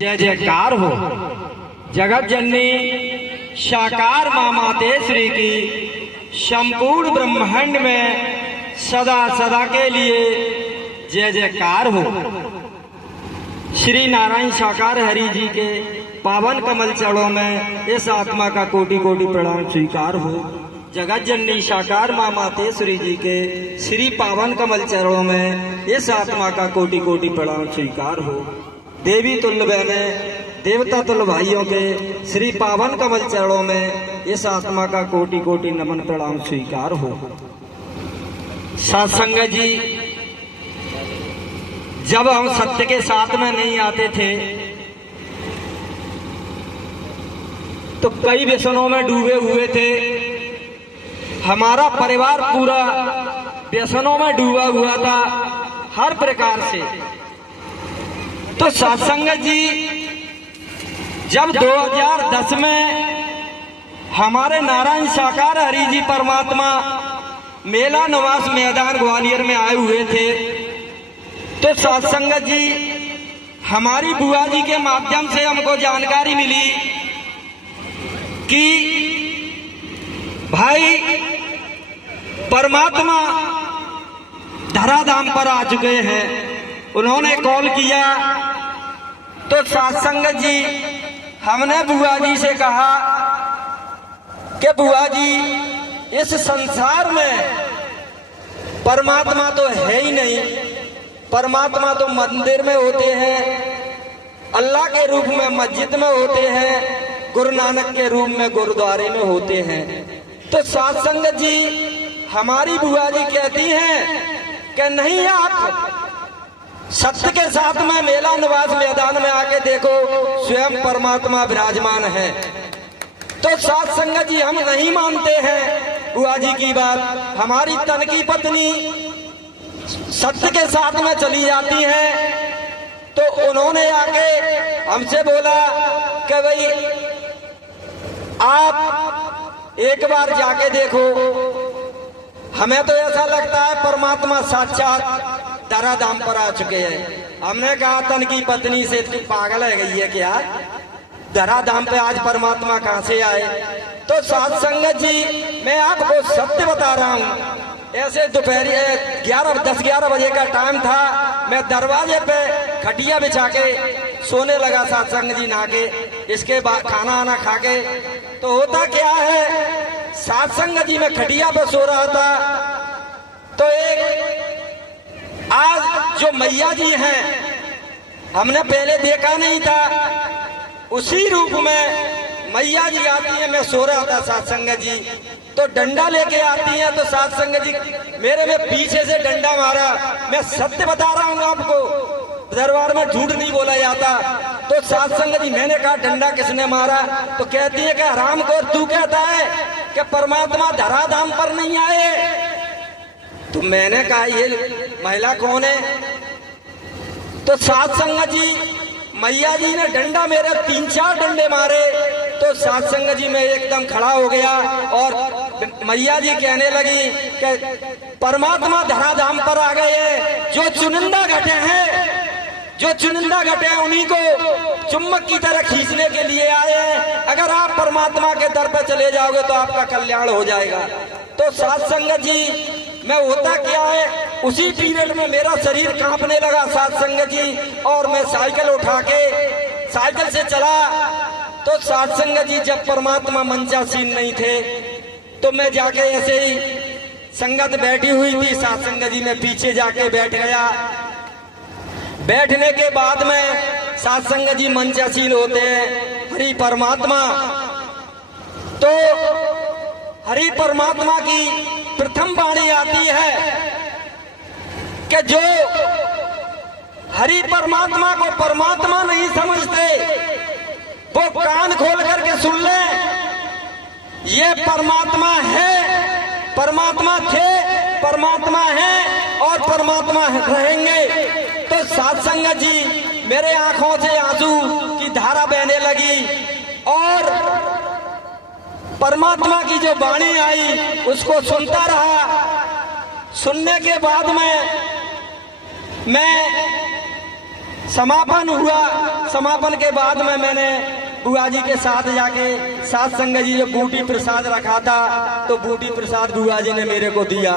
जय जयकार हो। जगत जननी साकार मां मातेश्वरी की संपूर्ण ब्रह्मांड में सदा सदा के लिए जय जयकार हो। श्री नारायण साकार हरि जी के पावन कमल चरणों में इस आत्मा का कोटि कोटि प्रणाम स्वीकार हो। जगत जननी साकार मां मातेश्वरी जी के श्री पावन कमल चरणों में इस आत्मा का कोटि कोटि प्रणाम स्वीकार हो। देवी तुल्य बहनें, देवता तुल्य भाइयों के श्री पावन कमल चरणों में इस आत्मा का कोटि कोटि नमन प्रणाम स्वीकार हो। सत्संग जी, जब हम सत्य के साथ में नहीं आते थे तो कई व्यसनों में डूबे हुए थे। हमारा परिवार पूरा व्यसनों में डूबा हुआ था हर प्रकार से। तो सत्संग जी, जब 2010 में हमारे नारायण साकार हरि जी परमात्मा मेला निवास मैदान ग्वालियर में आए हुए थे, तो सत्संग जी हमारी बुआ जी के माध्यम से हमको जानकारी मिली कि भाई परमात्मा धराधाम पर आ चुके हैं। उन्होंने कॉल किया तो सत्संग जी हमने बुआ जी से कहा कि बुआ जी, इस संसार में परमात्मा तो है ही नहीं। परमात्मा तो मंदिर में होते हैं, अल्लाह के रूप में मस्जिद में होते हैं, गुरु नानक के रूप में गुरुद्वारे में होते हैं। तो सत्संग जी हमारी बुआ जी कहती हैं कि नहीं, आप सत्य के साथ में मेला निवास मैदान में आके देखो, स्वयं परमात्मा विराजमान है। तो सत्संग जी हम नहीं मानते हैं बुआ जी की बात। हमारी तन की पत्नी सत्य के साथ में चली जाती है। तो उन्होंने आके हमसे बोला कि भाई आप एक बार जाके देखो। हमें तो ऐसा लगता है परमात्मा साक्षात धराधाम पर आ चुके हैं। हमने कहा तन की पत्नी से तू पागल है गई है क्या? धराधाम पे आज परमात्मा कहां से आए? तो सत्संग जी मैं आपको सत्य बता रहा हूं। ऐसे दोपहर 10-11 बजे का टाइम था। मैं दरवाजे पे खटिया बिछा के सोने लगा सत्संग जी नहा के। इसके बाद खाना आना खा के, तो होता क्या है, सत्संग जी में खटिया पे सो रहा था तो एक आज जो मैया जी हैं, हमने पहले देखा नहीं था, उसी रूप में मैया जी आती है। मैं सो रहा था सत्संग जी, तो डंडा लेके आती है। तो सत्संग जी मेरे में पीछे से डंडा मारा। मैं सत्य बता रहा हूँ आपको, दरबार में झूठ नहीं बोला जाता। तो सत्संग जी मैंने कहा डंडा किसने मारा? तो कहती है कि हराम को तू कहता है कि परमात्मा धराधाम पर नहीं आए। तो मैंने कहा ये महिला कौन है? तो सत्संग जी मैया जी ने डंडा मेरे 3-4 डंडे मारे। तो सत्संग जी में एकदम खड़ा हो गया और मैया जी कहने लगी कि परमात्मा धराधाम पर आ गए हैं। जो चुनिंदा घटे हैं, जो चुनिंदा घटे हैं उन्हीं को चुम्बक की तरह खींचने के लिए आए हैं। अगर आप परमात्मा के दर पर चले जाओगे तो आपका कल्याण हो जाएगा। तो सत्संग जी मैं होता क्या है, उसी पीरियड में मेरा शरीर कांपने लगा सत्संग जी, और मैं साइकिल उठा के साइकिल से चला। तो सत्संग जी जब परमात्मा मंचासीन नहीं थे तो मैं जाके ऐसे ही, संगत बैठी हुई थी, सत्संग जी में पीछे जाके बैठ गया। बैठने के बाद में सत्संग जी मंचासीन होते हैं हरि परमात्मा। तो हरि परमात्मा की प्रथम वाणी आती है कि जो हरि परमात्मा को परमात्मा नहीं समझते वो कान खोल करके सुन ले। ये परमात्मा है, परमात्मा थे, परमात्मा है और परमात्मा रहेंगे। तो सत्संग जी मेरे आंखों से आंसू की धारा बहने लगी और परमात्मा की जो वाणी आई उसको सुनता रहा। सुनने के बाद में मैं समापन हुआ समापन के बाद में मैंने बुआ जी के साथ जाके सात संगत जी जो बूटी प्रसाद रखा था, तो बूटी प्रसाद बुआ जी ने मेरे को दिया।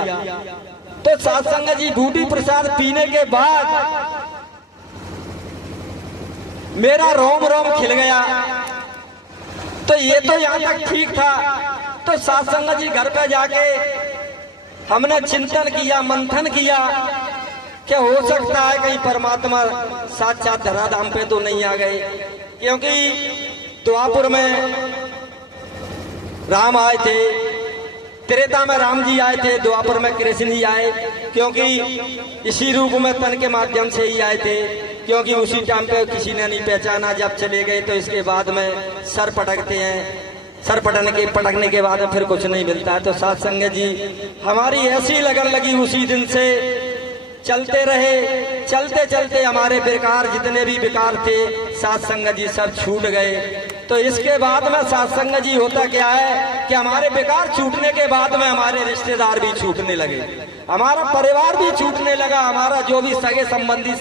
तो सात संगत जी बूटी प्रसाद पीने के बाद मेरा रोम रोम खिल गया। तो ये तो यहाँ तक ठीक था। तो सात संगत जी घर पे जाके हमने चिंतन किया, मंथन किया, क्या हो सकता है कहीं परमात्मा साक्षात धराधाम पे तो नहीं आ गए, क्योंकि द्वापर में राम आए थे, त्रेता में राम जी आए थे, द्वापर में कृष्ण जी आए, क्योंकि इसी रूप में तन के माध्यम से ही आए थे, क्योंकि उसी टाइम पे किसी ने नहीं पहचाना। जब चले गए तो इसके बाद में सर पटकते हैं, सर पटकने के बाद में फिर कुछ नहीं मिलता है। तो सात संगत जी हमारी ऐसी लगन लगी, उसी दिन से चलते रहे। चलते चलते हमारे बेकार जितने भी बेकार थे सात संगत जी सब छूट गए। तो इसके बाद में सात संगत जी होता क्या है कि हमारे बेकार छूटने के बाद में हमारे रिश्तेदार भी छूटने लगे, हमारा परिवार भी छूटने लगा, हमारा जो भी सगे संबंधी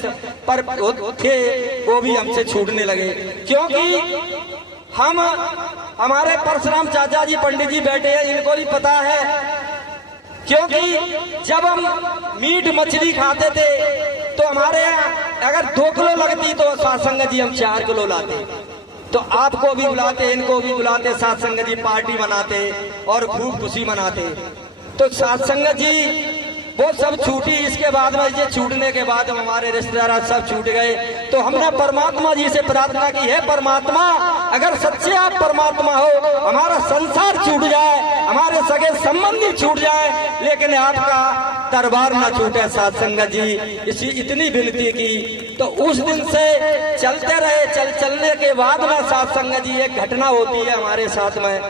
पर थे वो भी हमसे छूटने लगे, क्योंकि हम हमारे परशुराम चाचा जी पंडित जी बैठे हैं, इनको भी पता है, क्योंकि जब हम मीट मछली खाते थे तो हमारे यहाँ अगर 2 किलो लगती तो सात संगत जी हम 4 किलो लाते। तो आपको भी बुलाते, इनको भी बुलाते, सात संगत जी पार्टी मनाते और खूब खुशी मनाते। तो सात संगत जी वो सब छूटी। इसके बाद में ये छूटने के बाद हमारे रिश्तेदार सब छूट गए। तो हमने परमात्मा जी से प्रार्थना की, है परमात्मा अगर सच्चे आप परमात्मा हो, हमारा संसार छूट जाए, हमारे सगे संबंधी छूट जाए, लेकिन आपका दरबार ना छूटे। सात संगत जी इसी इतनी विनती की। तो उस दिन से चलते रहे। चलने के बाद में सात संगत जी एक घटना होती है हमारे साथ में,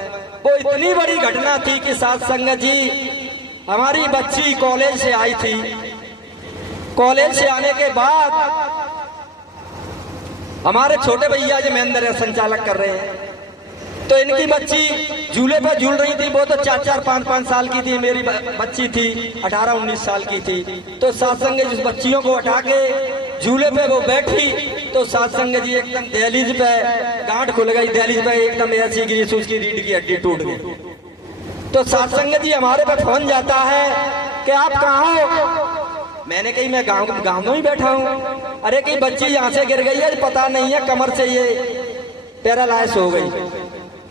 वो इतनी बड़ी घटना थी कि सात संगत जी हमारी बच्ची कॉलेज से आई थी। कॉलेज से आने के बाद हमारे छोटे भैया जी महेंद्र संचालक कर रहे हैं, तो इनकी बच्ची झूले पर झूल रही थी। वो तो 4-4, 5-5 साल की थी, मेरी बच्ची थी 18-19 साल की थी। तो सात संगत जी बच्चियों को उठा के झूले पे वो बैठी, तो सात संगत जी एकदम दहलीज पे गांठ खुल गई, दहलीज पे एकदम ऐसी गिरी, उसकी रीढ़ की हड्डी टूट गई। तो सात संगत जी हमारे पे फोन जाता है कि आप कहाँ हो। मैंने कही मैं गांव में ही बैठा हूँ। अरे कहीं बच्ची यहाँ से गिर गई है, पता नहीं है, कमर से ये पैरालाइज हो गई।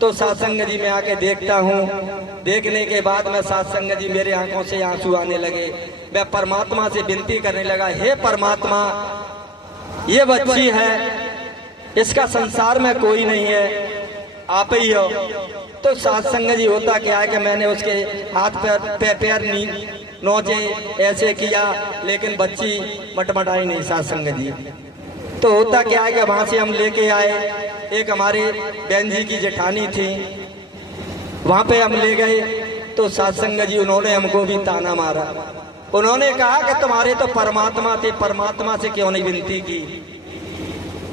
तो सात संगत जी मैं आके देखता हूँ। देखने के बाद में सात संगत जी मेरे आंखों से आंसू आने लगे। मैं परमात्मा से विनती करने लगा, हे परमात्मा ये बच्ची है, इसका संसार में कोई नहीं है, आप ही हो। तो सात संगत जी होता क्या है कि मैंने उसके हाथ पैर नोचे, ऐसे किया, लेकिन बच्ची मटमटाई नहीं सात संगत जी। तो होता क्या है कि वहां से हम लेके आए, एक हमारे बहन जी की जेठानी थी, वहां पे हम ले गए। तो सात संगत जी उन्होंने हमको भी ताना मारा। उन्होंने कहा कि तुम्हारे तो परमात्मा थे, परमात्मा से क्यों नहीं विनती की।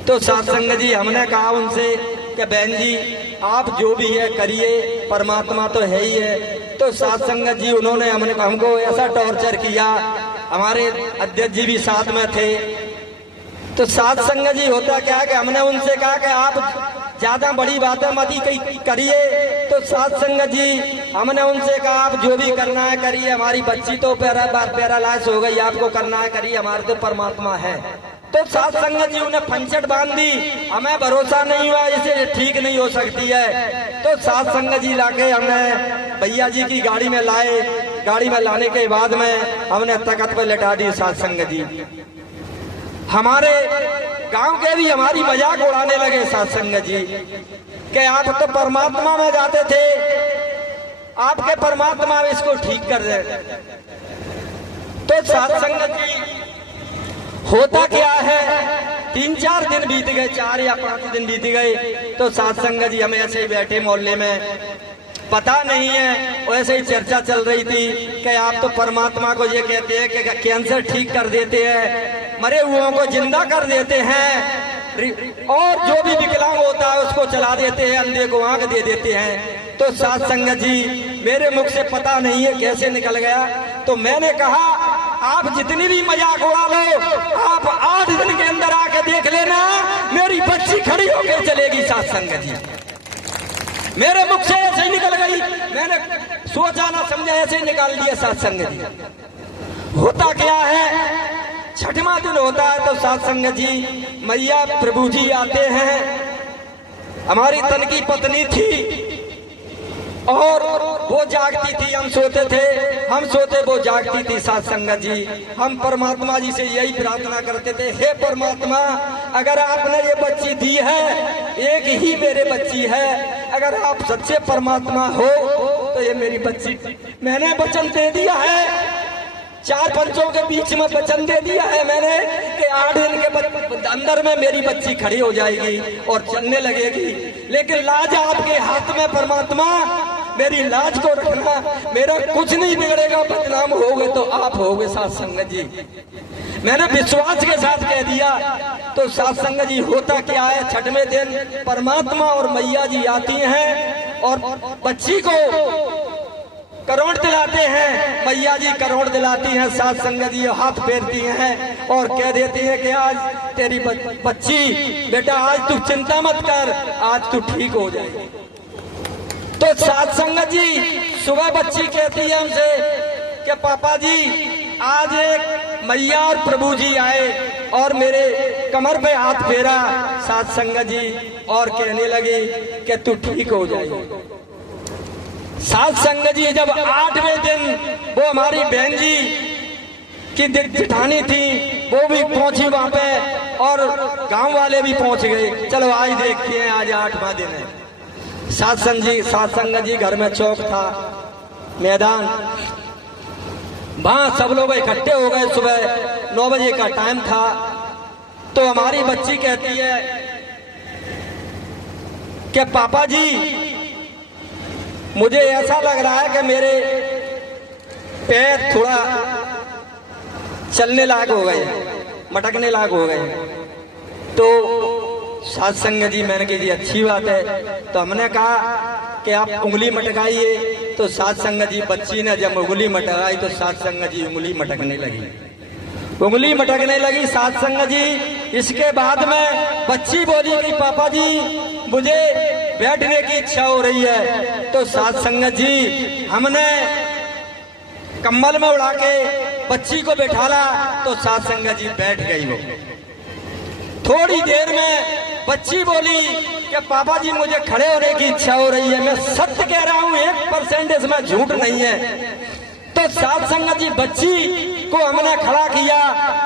तो सात संगत जी हमने कहा उनसे कि बहन जी आप जो भी है करिए, परमात्मा तो है ही है। तो सात संगत जी उन्होंने हमको ऐसा टॉर्चर किया, हमारे अध्यक्ष जी भी साथ में थे। तो सात संगत जी होता क्या है कि हमने उनसे कहा कि आप ज्यादा बड़ी बातें मत ही करिए। तो सात संगत जी हमने उनसे कहा आप जो भी करना है करिए, हमारी बच्ची तो पैरालाइज हो गई, आपको करना है करिए, हमारे तो परमात्मा है। तो सात संगत जी उन्हें फंचट बांध दी, हमें भरोसा नहीं हुआ इसे ठीक नहीं हो सकती है। तो सात संगत जी लाके हमें भैया जी की गाड़ी में लाए। गाड़ी में लाने के बाद में हमने तख्त पर लेटा दी सात संगत जी। हमारे गांव के भी हमारी मजाक उड़ाने लगे सात संगत जी कि आप तो परमात्मा में जाते थे, आपके परमात्मा इसको ठीक कर दे। तो सात संगत जी होता क्या है, 3-4 दिन बीत गए, 4 या 5 दिन बीत गए। तो सात संगत जी हम ऐसे ही बैठे मोहल्ले में, पता नहीं है वैसे ही चर्चा चल रही थी कि आप तो परमात्मा को ये कहते हैं कि कैंसर ठीक कर देते हैं, मरे हुओं को जिंदा कर देते हैं, और जो भी विकलांग होता है उसको चला देते हैं, अंधे को आंख दे देते हैं। तो सात संगत जी मेरे मुख से पता नहीं है कैसे निकल गया। तो मैंने कहा आप जितनी भी मजाक उड़ा लो, आप 8 दिन के अंदर आके देख लेना, मेरी बच्ची खड़ी होकर चलेगी साथ संगत जी। मेरे मुख से ऐसे ही निकल गई, मैंने सोचा ना समझा, ऐसे ही निकाल दिया साथ संगत जी। होता क्या है, छठवां दिन होता है तो साथ संगत जी मैया प्रभु जी आते हैं। हमारी तन की पत्नी थी और वो जागती थी, हम सोते थे, हम सोते वो जागती थी साथ संगत जी। हम परमात्मा जी से यही प्रार्थना करते थे, हे परमात्मा अगर आपने ये बच्ची दी है, एक ही मेरे बच्ची है, अगर आप सच्चे परमात्मा हो तो ये मेरी बच्ची, मैंने वचन दे दिया है, 4 पंचों के बीच में वचन दे दिया है मैंने कि 8 दिन के अंदर में मेरी बच्ची खड़ी हो जाएगी और चलने लगेगी। लेकिन लाज आपके हाथ में परमात्मा, मेरी लाज को रखना, मेरा कुछ नहीं बिगड़ेगा, बदनाम होगे तो आप होगे साथ संगत जी। मैंने विश्वास के साथ कह दिया। तो साथ संगत जी होता क्या है, छठवें दिन परमात्मा और मैया जी आती हैं और बच्ची को करोड़ दिलाते हैं, मैया जी करोड़ दिलाती हैं, साथ संगत जी हाथ फेरती हैं और कह देती हैं कि आज तेरी बच्ची, बेटा आज तू चिंता मत कर, आज तू ठीक हो जाए। तो साथ संगत जी सुबह बच्ची कहती है हमसे कि पापा जी आज एक मैया और प्रभु जी आए और मेरे कमर पे हाथ फेरा साथ संगत जी और कहने लगी कि तू ठीक हो जाए। साथ संगत जी जब 8वें दिन वो हमारी बहन जी की जिठानी थी वो भी पहुंची वहां पे और गांव वाले भी पहुंच गए। चलो आज देखते हैं, आज 8वां दिन है। साथ संगत जी घर में चौक था, मैदान, वहां सब लोग इकट्ठे हो गए। सुबह 9 बजे का टाइम था। तो हमारी बच्ची कहती है कि पापा जी मुझे ऐसा लग रहा है कि मेरे पैर थोड़ा चलने लायक हो गए, मटकने लायक हो गए। तो साथ संगत जी मैंने कही अच्छी बात है। तो हमने कहा कि आप उंगली मटकाइए। तो साथ संगत जी बच्ची ने जब उंगली मटकाई तो साथ संगत जी उंगली मटकने लगी, उंगली मटकने लगी साथ संगत जी। इसके बाद में बच्ची बोली कि पापा जी मुझे बैठने की इच्छा हो रही है। तो साथ संगत जी हमने कंबल में उड़ा के बच्ची को बैठाला तो साथ संगत जी बैठ गई। वो थोड़ी देर में बच्ची बोली कि पापा जी मुझे खड़े होने की इच्छा हो रही है। मैं सत्य कह रहा हूँ, 1% इसमें झूठ नहीं है। तो साथ संगत जी बच्ची को हमने खड़ा किया,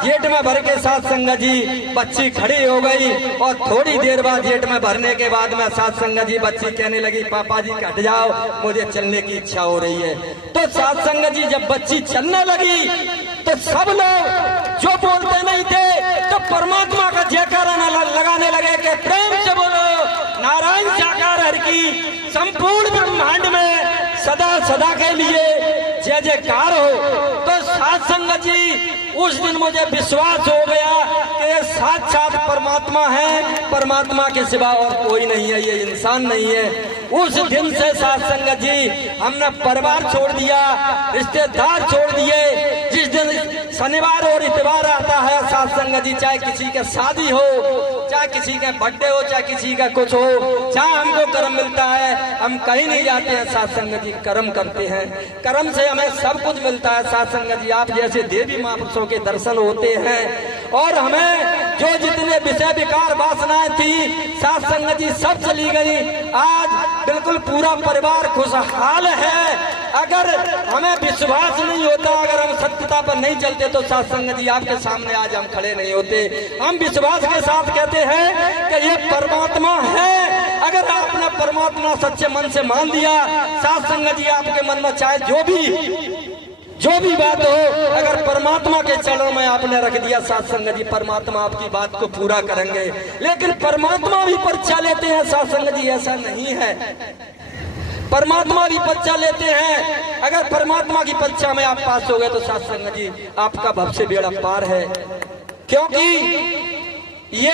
जेट में भर के साथ संगत जी बच्ची खड़ी हो गई। और थोड़ी देर बाद जेट में भरने के बाद में साथ संगत जी बच्ची कहने लगी पापा जी हट जाओ, मुझे चलने की इच्छा हो रही है। तो साथ संगत जी जब बच्ची चलने लगी तो सब लोग जो बोलते नहीं थे तो परमात्मा का जयकारा लगाने लगे कि प्रेम से बोलो नारायण साकार हर की संपूर्ण ब्रह्मांड में सदा सदा के लिए जय जयकार हो। तो साथ संगत जी उस दिन मुझे विश्वास हो गया कि ये साक्षात परमात्मा है, परमात्मा के सिवा और कोई नहीं है, ये इंसान नहीं है। उस दिन से साथ संगत जी हमने परिवार छोड़ दिया, रिश्तेदार छोड़ दिए। जिस दिन शनिवार और इतवार आता है साथ संगत जी, चाहे किसी के शादी हो, चाहे किसी का बर्थडे हो, चाहे किसी का कुछ हो, जहाँ हमको कर्म मिलता है हम कहीं नहीं जाते हैं, साथ संगत जी कर्म करते हैं। कर्म से हमें सब कुछ मिलता है। साथ संगत जी आप जैसे देवी महापुरुषों के दर्शन होते हैं और हमें जो जितने विषय विकार वासनाएं थी साथ संगत जी सब चली गई। आज बिल्कुल पूरा परिवार खुशहाल है। अगर हमें विश्वास नहीं होता, अगर हम सत्यता पर नहीं चलते तो साथ संगत जी आपके सामने आज हम खड़े नहीं होते। हम विश्वास के साथ कहते हैं कि ये परमात्मा है। अगर आपने परमात्मा सच्चे मन से मान लिया, साथ संगत जी आपके मन में चाहे जो भी बात हो, अगर परमात्मा के चरणों में आपने रख दिया साथ संगत जी, परमात्मा आपकी बात को पूरा करेंगे। लेकिन परमात्मा भी परीक्षा लेते हैं साथ संगत जी, ऐसा नहीं है। परमात्मा भी परीक्षा लेते हैं। अगर परमात्मा की परीक्षा में आप पास हो गए तो साथ संगत जी आपका भव से बेड़ा पार है। क्योंकि ये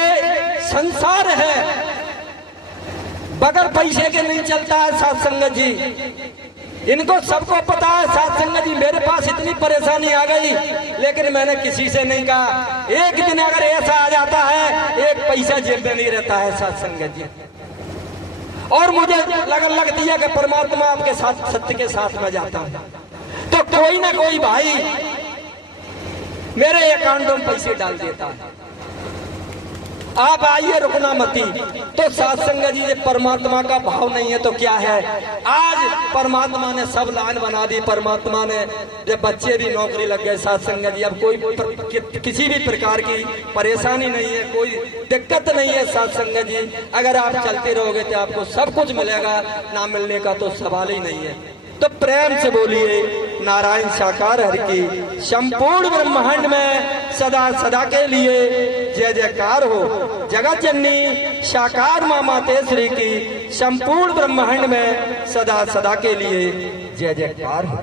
संसार है, बगैर पैसे के नहीं चलता है साथ संगत जी। इनको सबको पता है साथ संगत जी, मेरे पास इतनी परेशानी आ गई लेकिन मैंने किसी से नहीं कहा। एक दिन अगर ऐसा आ जाता है, एक पैसा जेब में नहीं रहता है साथ संगत जी, और मुझे लगन लगती है कि परमात्मा आपके साथ सत्य के साथ में जाता हूं, तो कोई ना कोई भाई मेरे अकाउंट में पैसे डाल देता है। आप आइए, रुकना मती। तो साथ संगत जी, परमात्मा का भाव नहीं है तो क्या है? आज परमात्मा ने सब लाइन बना दी, परमात्मा ने जब बच्चे भी नौकरी लग गए साथ संगत जी, अब कोई किसी भी प्रकार की परेशानी नहीं है, कोई दिक्कत नहीं है साथ संगत जी। अगर आप चलते रहोगे तो आपको सब कुछ मिलेगा, ना मिलने का तो सवाल ही नहीं है। तो प्रेम से बोलिए नारायण साकार हरि की संपूर्ण ब्रह्मांड में सदा सदा के लिए जय जयकार हो। जगत जननी साकार मां मातेश्वरी की संपूर्ण ब्रह्मांड में सदा सदा के लिए जय जयकार हो।